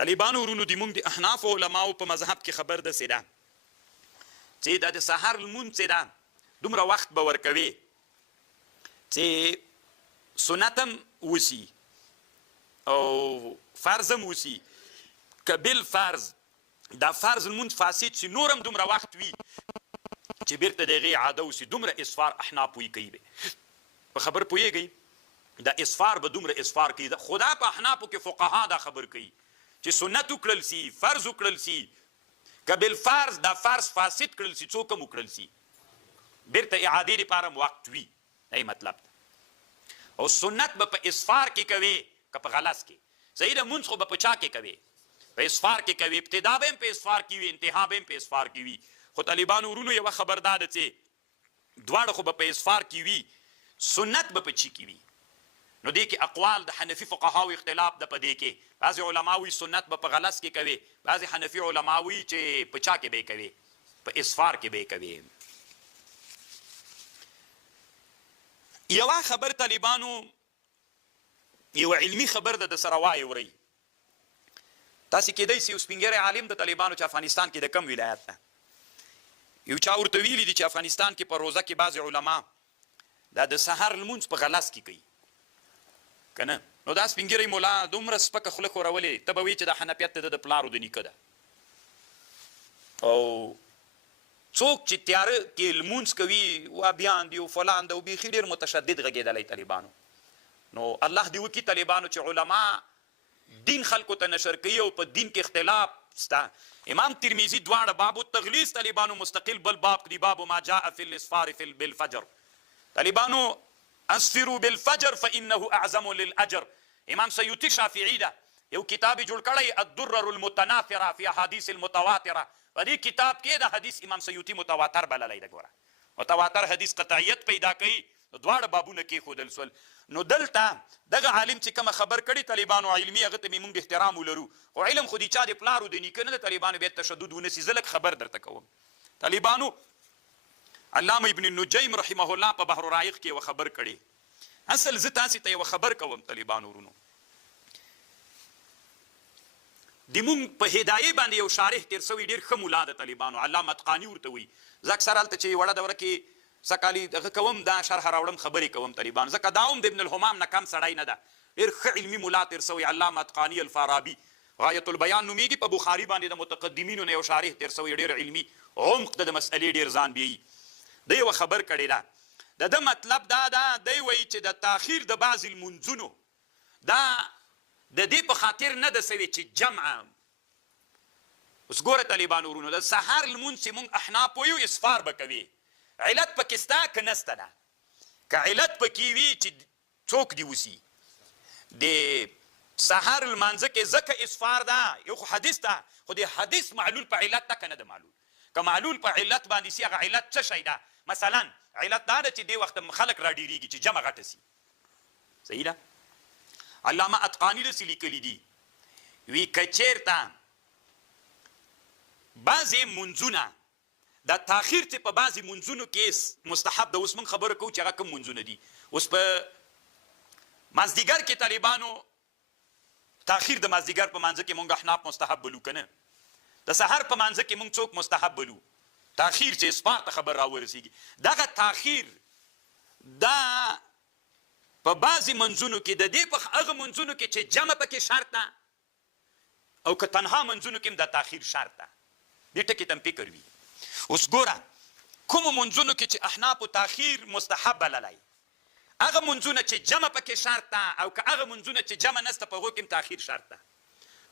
طالبانو ورونو د موږ د احنافو علماو په مذهب کې خبر داسې ده چې دا د سهار لمونځ چې ده دومره وخت به ورکوي چې سنت هم وسي او فرض هم وسي که بالفرض دا فرض لمونځ فاسد سي نور هم دومره وخت وي چې بیرته د هغې عاده وسي دومره اسفار احناف وی کوي په خبر پوهېږئ دا اسفار به دومره اسفار کوي خدا په احنافو کې فقها دا خبر کوي چې سنت وکړل سي فرض وکړل سي که بالفرض دا فرض فاسد کړل سي څوک هم وکړل سي بیرته اعادې دپاره هم وخت وي ای مطلب ده او سنت به په اسفار کې کوي که په غلس کې صحیح ده مونځ خو به په چا کې کوي په اسفار کې کوي ابتدا به هم په اسفار کې وي انتها به هم په اسفار کې وي خو طالبانو ورونو یوه خبر دا ده چې دواړه خو به په اسفار کې وي سنت به په چي کې وي نو دې کې اقوال د حنفي فقهاو اختلاف ده په دې کې بعضې علماوي سنت به په غلس کې کوي بعضې حنفي علماوي چې په چا کې به یې کوي په اسفار کې به یې کوي یوه خبر طالبانو یوه علمي خبر ده د سره واورئ تاسې کیدی سي یو سپین عالم د طالبانو چې افغانستان کې د کم ولایت ده یو چا ورته ویلي دي چې افغانستان کې په روزه کې بعضې علما دا د سهار لمونځ په غلس کې کوي که نه نو دا سپین ږیری مولا دومره سپکه خوله ښورولې ته به وایي چې دا حنفیت د پلارو د نیکه ده او څوک چې تیاره کې لمونځ کوي وابیان دي او فلان ده او بیخي ډېر متشدد غږېدلی طالبانو نو الله دې وکړي طالبانو چې علما دین خلکو ته نشر کوي او په دین کې اختلاف سته امام ترمیزي دواړه باب التغلیظ طالبانو مستقل بل باب کړي باب ما جاء فی الاسفار بالفجر طالبانو اسفروا بالفجر فانه اعظم للاجر امام سیوطي شافعي ده یو کتاب جوړ کړی الدرر المتناثره فی احادیث المتواتره په دې کتاب کې د حدیث امام سیوطي متواتر بللی ده ګوره متواتر حدیث قطعیت پیدا کوي دواړه بابونه کېښودل سول نو دلته دغه عالم چې کومه خبر کړي طالبانو علمي هغه ته مونږ احترام ولرو خو علم خو د چا د پلارو د نیکه نه د طالبانو بیا تشدد ونسي زه لږ خبر درته کوم طالبانو علامه ابن النجیم رحمه الله په بحر رایق کې یوه خبر کړي اصل زه تاسې ته یوه خبر کوم طالبانو ورونو د مونږ په هدایې باندې یو شارح تېر سوی ډېر ښه ملا د طالبانو علامه اتقاني ورته وایي زه اکثر هلته چې وړه دوره کې سکالي دغه کوم دا شرح راوړم خبرې کوم طالبانو ځکه دا هم د ابن الحمام نه کم سړی نه ده ډېر ښه علمي ملا تېر سوی علامه اتقاني الفارابي غایة البیان نومیږي په بخاري باندې د متقدمینو نه یو شارح تېر سوی ډېر علمي عمق د مسئلې ډېر ځان بیایي دی یوه خبر کړې ده د ده مطلب دا ده دی وایي چې د تاخیر د بعضې لمونځونو دا د دې په خاطر نه ده سوې چې جمع اوس ګوره طالبانو ورونو د سهار لمونځ چې مونږ احناف وایو اسفار به کوي علت پکې سته که نسته ده که علت پکې وي چې څوک دې وسي د سهار لمانځه کې ځکه اسفار ده یو خو حدیث ده خو د حدیث معلول په علت ده که نه ده معلول که معلول په علت باندې سي هغه علت څه شی ده مثلا علت دا ده چې دې وخت خلک راډېرېږي چې جمع غټه سي صحیح ده علامه اتقاني داسې لیکلي دي وی که چېرته بعضې منځونه دا تاخیر چې په بعضې منځونو کې مستحب ده اوس موږ خبره کوو چې هغه کوم منځونه دي اوس په مازدیګر کې طالبانو تاخیر د مازدیګر په مانځه کې موږ احناف مستحب بلو که نه د سحر په مانځه کې موږ څوک مستحب بلو تاخیر چې اسپار ته خبر راورسېږي دغه تاخیر دا په بعضې منځونو کې د دې په هغه منځونو کې چې جمع پکې شرط ده او که تنها منځونو کې هم د تاخیر شرط ده دې ټکي ته هم فکر وي اوس ګوره کومو منځونو کې چې احنافو تاخیر مستحب بللی هغه منځونه چې جمع پکې شرط ده او که هغه منځونه چې جمع نسته په هغو کې هم تاخیر شرط ده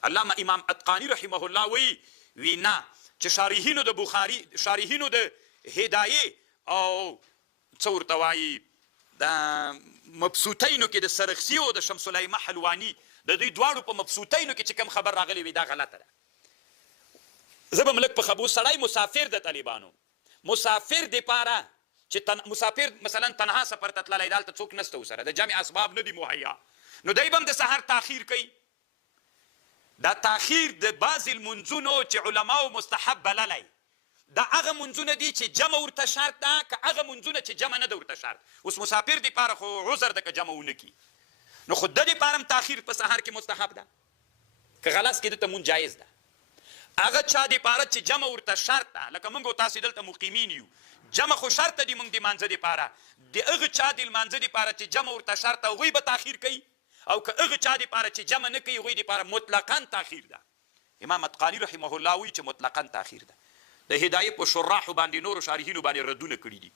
علامه امام اتقاني رحمه الله وی نه چې شارحینو د بخاري شارحینو د هدایې او څه ورته وایي د مبسوطینو کې د سرخسي او د شمس الایمه حلواني د دوی دواړو په مبسوطینو کې چې کوم خبر راغلی وي دا غلطه ده زه به ملک په خبرو سړی مسافر د طالبانو مسافر دپاره چې مسافر مثلا تنها سفر ته تللی دلته څوک نسته ورسره د جمع اسباب نه دي مهیا نو دی به هم د سحر تاخیر کوي دا تاخیر د بعضې المنځونو چې علماو مستحب بللی دا هغه منځونه دي چې جمع ورته شرط ده که هغه منځونه چې جمع نه ده ورته شرط اوس مسافر دپاره خو عذر ده که جمع ونه کي نو خو ده دپاره هم تاخیر په سحر کې مستحب ده که غلس کې دته مونځ جایز ده هغه چا دپاره چې جمع ورته شرط ده لکه موږ او تاسې دلته مقیمین یو جمع خو شرط دی موږ د مانځه دپاره د هغه چا د لمانځه دپاره چې جمع ورته شرط ده هغوی به تاخیر کوي او که هغه چا دپاره چې جمع نه کوي هغوی دپاره مطلقا تاخیر ده امام اتقاني رحمه الله وایي چې مطلقا تاخیر ده د هدایې په شراحو باندې نورو شارحینو باندې ردونه کړي دي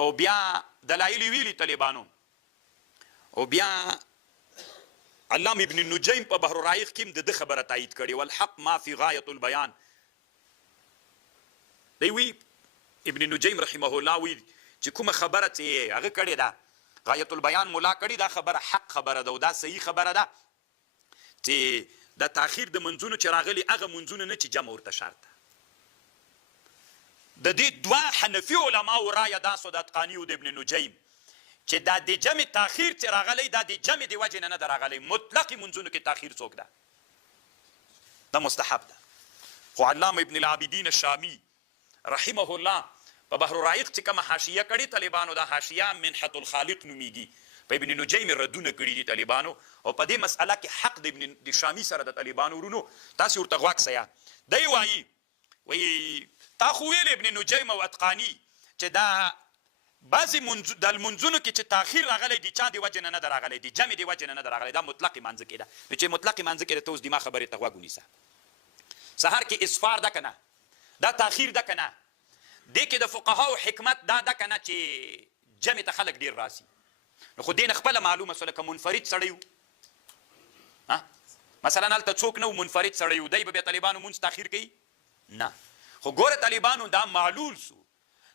او بیا دلایل ویلي طالبانو او بیا علامه ابن النجیم په بحر الرائق کې د خبره تایید کړي والحق ما فی غایة البیان دی وی ابن النجیم رحمه الله وی چې کومه خبره چې هغه کړې ده غایة البیان مولا کړي دا خبره حق خبره ده او دا صحیح خبره ده چې د تاخیر د منځونو چې راغلي هغه منځونه نه چې جمع ورته شرط ده د دې دوه حنفي علماو رایه دا سو د اتقاني او د ابن نجیم چې دا د جمع تاخیر چې راغلی دا د جمع د وجې نه ده راغلی مطلقي منځونو کې تاخیر څوک ده دا مستحب ده خو علامه ابن العابدین الشامی رحمه الله په بحر الرائق چې کومه حاشیه کړې طالبانو دا حاشیه منحة الخالق نومیږي په ابن نجیم ردونه کړي دي طالبانو او په دې مسأله کې حق د ابن شامی سره د طالبانو ورونو تاسې ورته غوږ سیه دی وایي تا خو ویل ابن نجیم او اتقاني چې دا بعضې د لمونځونو کې چې تاخیر راغلی د چا د وجې نه ده راغلی د جمع د وجې نه ده راغلی دا مطلقې مانځه کې ده نو چې مطلقې مانځه کې ده ته اوس دما خبرې ته غوږ ونیسه سهار کې اسفار ده که نه دا تاخیر ده که نه دې کې د فقهاو حکمت دا ده که نه چې جمع ته خلک ډېر راسي نو خو دې نه خپله معلومه سوله که منفرد سړی و مثلا هلته څوک نه و منفرد سړی و دی به بیا طالبانو مونځ تاخیر کوي نه خو ګوره طالبانو دا معلول سو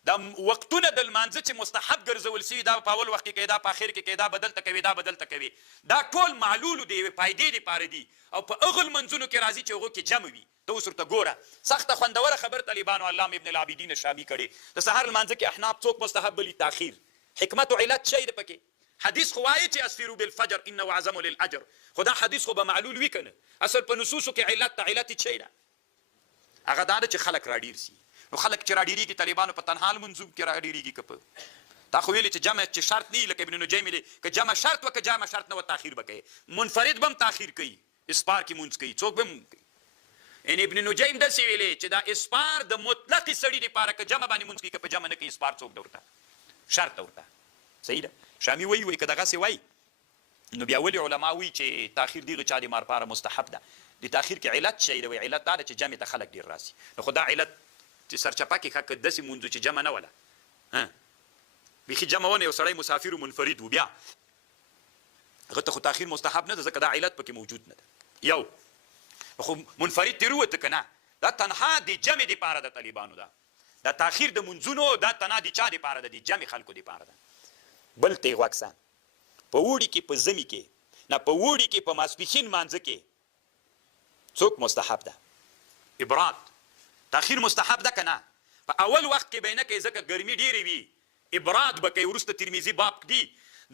دا وختونه د لمانځه چې مستحب ګرځول سوي دا په اول وخت کې کوي دا په اخر کې کوي دا بدلته کوي دا بدلته کوي دا ټول معلولو د یوې فایدې دپاره دي او په هغو لمنځونو کې راځي چې هغو کې جمع وي ته اوس ورته ګوره سخته خوندوره خبر طالبانو علامه ابن العابدین شامي کړې د سهار لمانځه کې احناف څوک مستحب بلي تاخیر حکمت او علت شی ده پکې حدیث خو وایي چې اسفروا بالفجر انه اعظم للاجر خو دا حدیث خو به معلول وي که نه اصل په نصوصو کې علت ته علت شی ده هغه دا ده چې خلک راډیر سي نو خلک چې راډیریږي طالبانو په تنها لمنځوب کې راډیریږي که په تا خو ویلې چې جمع چې شرط نه وي لکه ابن نجیم دی که جمع شرط وه که جمع شرط نه وه تاخیر به کوي منفرد به هم تاخیر کوي اسپار کې مونځ کوي څوک به هم کوي یعنې ابن نجیم داسې ویلې چې دا اسپار د مطلقي سړي دپاره که جمع باندې مونځ کوي که په جمع نه کوي اسپار څوک ده ورته شرط ده ورته صحیح ده شامي وایي که دغسې وایي نو بیا ولې علما وایي چې تاخیر دغه چا د مارپاره مستحب ده د تاخیر کې علت شی ده وایي علت دا ده چې جمع ته خلک ډېر راسي نو خو دا علت چې سرچپه کې ښه که داسې مونځو چې جمع نه وله بیخي جمع ونه یو سړی مسافر و منفرد و بیا هغه ته خو تاخیر مستحب نه ده ځکه دا علت پکې موجود نه ده یو خو منفرد ترې ووته که نه دا تنها د جمع دپاره د طالبانو ده دا تاخیر د مونځونو دا تنها د چا دپاره ده د جمع خلکو دپاره ده بل ته یې غوږ سه په اوړي کې په ژمي کې نه په اوړي کې په ماسپښین مانځه کې څوک مستحب ده ابراد تاخیر مستحب ده که نه په اول وخت کې به یې نه کوي ځکه ګرمي ډېرې وي ابراد به کوي وروسته ترمیزي باب دی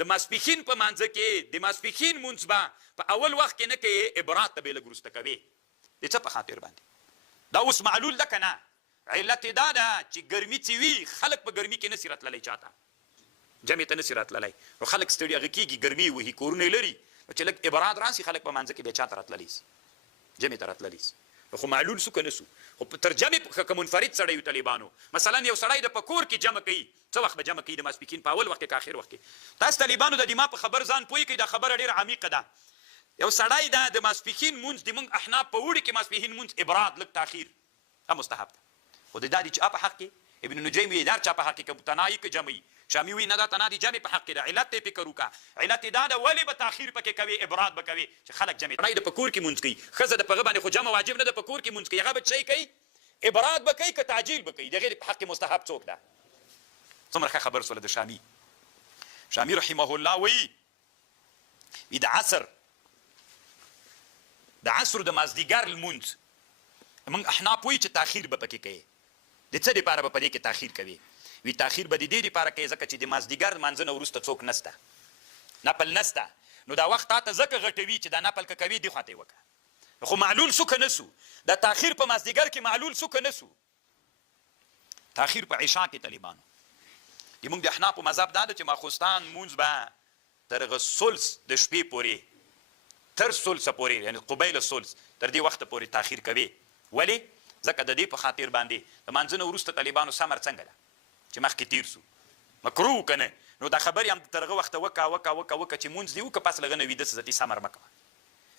د ماسپښین په مانځه کې د ماسپښین مونځ به په اول وخت کې نه کوي ابراد ته به یې لږ وروسته کوي د څه په خاطر باندې دا اوس معلول ده که نه علت یې دا ده چې ګرمي چې وي خلک په ګرمي کې نسي راتللی چاته جمع ته نسي راتللی نو خلک ستړي هغه کېږي ګرمي وهي کورونه یې لري نو چې لږ ابراد راسي خلک په مانځه کې بیا چاته راتللی سي جمع ته راتللی سي خو معلول سو که نه سو خو تر جمع که منفرد سړی وي طالبانو مثلا یو سړی د په کور کې جمع کوي څه وخت به جمع کوي د ماسپښین په اول وخت کې که اخر وخت کې تاسو طالبانو د دما په خبر ځان پوهېږئ دا خبره ډېره عمیقه ده یو سړی دا د ماسپښین مونځ د موږ احناف په اوړي کې ماسپښین مونځ ابراد لږ تاخیر دا مستحب ده خو د دا د چا په حق کې ابن نجیم وایي دا چا په حق کې که تنایي که جمعي شامي وایي نه دا تنا د جمع په حق کې ده علت ته یې فکر وکړه علت یې دا ده ولې به تاخیر پکې کوي ابراد به کوي چې خلک جمع سړی د په کور کې مونځ کوي ښځه د په هغه باندې خو جمع واجب نه ده په کور کې مونځ کوي هغه به څه کوي ابراد به کوي که تعجیل به کوي د هغې په حق کې مستحب څوک ده څومره ښه خبر سوله د شامي شامي رحمه الله وایي د عصر د مازدیګر لمونځ موږ احناف وایي چې تاخیر به پکې کوي د څه دپاره به په دې کې تاخیر کوي وی تاخیر به د دې دپاره کوي ځکه چې د مازدیګر لمانځه نه وروسته څوک نسته نپل نسته نو دا وخت تا ته ځکه غټوي چې دا نپل که کوي دې خواته یې وکړه خو معلول سو که نه سو دا تاخیر په مازدیګر کې معلول سو که نه سو تاخیر په عشا کې طالبانو زموږ د احنافو مذهب دا ده چې ماخوستان مونځ به تر هغه ثلث د شپې پورې تر سلس پورې یعنی قبیل السلس تر دې وخته پورې تاخیر کوي. ولې؟ ځکه د دې په خاطر باندې د مانځه نه وروسته طالبانو سمر څنګه ده چې مخکې تیر سو مکروه که نه، نو دا خبرې هم تر هغه وخته وکه چې مونځ دې وکړه پس له هغه نه ویده سه ځتې سمر مه کوه.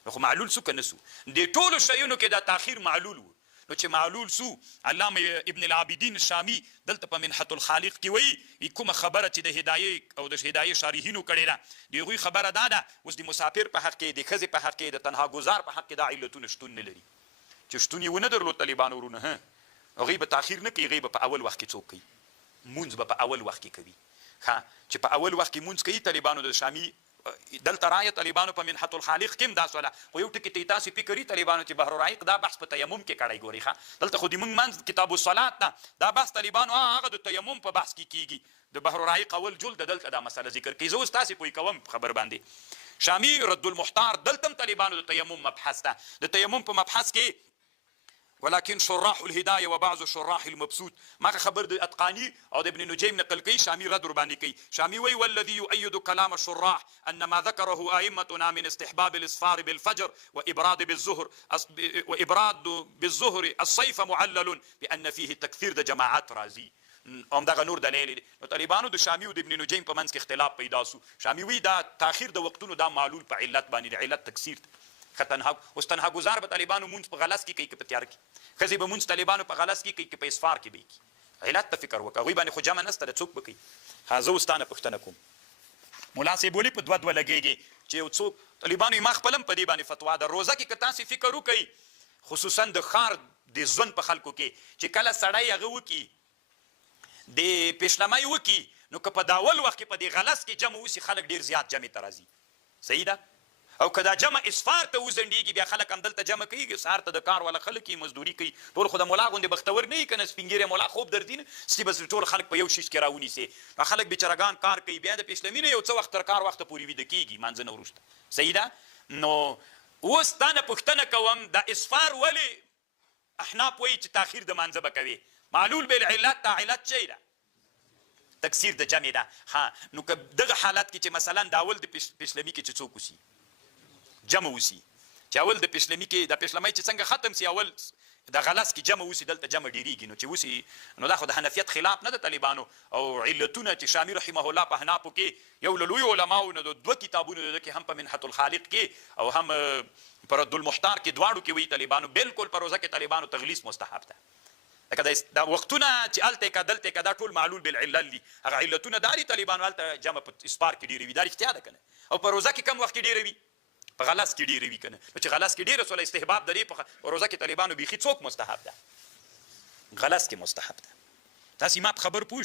نو خو معلول سو که نه سو؟ دې ټولو شیونو کې دا تاخیر معلول و. نو چې معلول سو، علامه ابن العابدین الشامی دلته په منحة الخالق کې وایي کومه خبره چې د هدایې او د هدایې شارحینو کړې ده د هغوی خبره دا ده اوس د مسافر په حق کې، د ښځې په حق کې، د تنها ګزار په حق کې دا علتونه شتون نه لري چې شتون یې ونه درلود طالبانو ورونه. هغوی به تاخیر نه کوي، هغوی به په اول وخت کې څوک کوي؟ مونځ به په اول وخت کې کوي. چې په اول وخت کې مونځ کوي طالبانو د شامي دلته رایه طالبانو په منحة الخالق کې هم دا سوله. خو یو ټکي ته تاسې فکر طالبانو چې بحر الرایق دا بحث په تیمم کې کړی ګوري. دلته خو د موږ منځ کتاب الصلات ده دا بحث طالبانو هغه د تیمم په بحث کې کیږي. د بحر الرایق اول جلد دلته دا مسله ذکر کوي. زه اوس تاسې پوه کوم خبر باندې. شامي رد المحتار دلته هم طالبانو د تیمم مبحث ده. د تیمم په مبحث کې ولكن شراح الهدايه وبعض الشراح المبسوط ما خبر د اتقاني او د ابن نجيم نقل کوي. شامي رد ور باندې کوي. شامي وی والذي يؤيد كلام الشراح ان ما ذكره ائمتنا من استحباب الاسفار بالفجر وابراد بالظهر الصيف معلل بان فيه تكثير د جماعات رازي. هم دغه نور دلیل دی. نو طالبانو د شامي او د ابن نجيم په منځ کې اختلاف پیدا سو. شامي وی دا تاخير د وختونو دا معلول په علت باندې د علت تکثیر اوس تنها گزار به طالبانو مونځ په غلس کې کوي که په تیار کې؟ ښځې به مونځ طالبانو په غلس کې کوي که په اسفار کې به یې کوي؟ علت ته فکر وکړه. هغوی باندې خو جمع نشته ده، څوک به کوي؟ زه اوس تا نه پوښتنه کوم. ملا صاحب ولې په دوه لګېږي چې یو څوک طالبانو ما خپل هم په دې باندې فتوا ده. روزه کې که تاسې فکر وکړئ خصوصا د ښار د ژوند په خلکو کې چې کله سړی هغه وکړي د پیشلمۍ وکړي نو که په دا اول وخت کې په دې غلس کې جمع وسي خلک ډېر زیات جمع ته راځي. صحیح ده؟ او که دا جمع اسفار ته وزنډېږي بیا خلک همدلته جمع کوي. سهار ته د کار والا خلک یې مزدوري کوي. ټول خو د ملا غوندې بختور نه وي که نه سپین ږیری ملا خوب درځي نه ستې بس ټول خلک په یو شیش کې راونیسي. خلک بیچارهګان کار کوي بیا د پیشلمي نه یو څه وخت تر کار وخته پورې ویده کېږي مانځه نه وروسته. صحیح ده؟ نو اوس تا نه پوښتنه کوم دا اسفار ولې احناف وایي چې تاخیر د مانځه به کوي؟ معلول بالعلت دا علت چی ده؟ تکثیر د جمع ده. نو که دغه حالت کې چې مثلا د اول د پیشلمي کې چې څوک وسي جمع وسی چې اول د پیشلمي کې د پیشلمۍ چې څنګه ختم سي اول د غلس کې جمع وسی دلته جمع ډیریږي. نو چې وسی نو دا خو د حنفیت خلاف نه د طالبانو او علتونه چې شامي رحمه الله په حنافو کې یو له لوی علماو نه د دوه کتابونو د کې هم په منحة الخالق کې او هم په رد المحتار کې دواړو کې وی طالبانو بالکل په روزه کې طالبانو تغلیظ مستحب ده. لکه دا وختونه چې هلته که دلته که دا ټول معلول بالعلل دي. هغه علتونه دا دي طالبانو هلته جمع په اسپار کې ډېره وي. دا رښتیا ده که نه؟ او په روزه کې کم وخت کې ډېره وي؟ په غلس کې ډېره وي که نه؟ نو چې غلس کې ډېره سوله استحباب د دې په روزه کې طالبانو بیخي څوک مستحب ده؟ غلس کې مستحب ده. تاسې ما په خبر پوه شو؟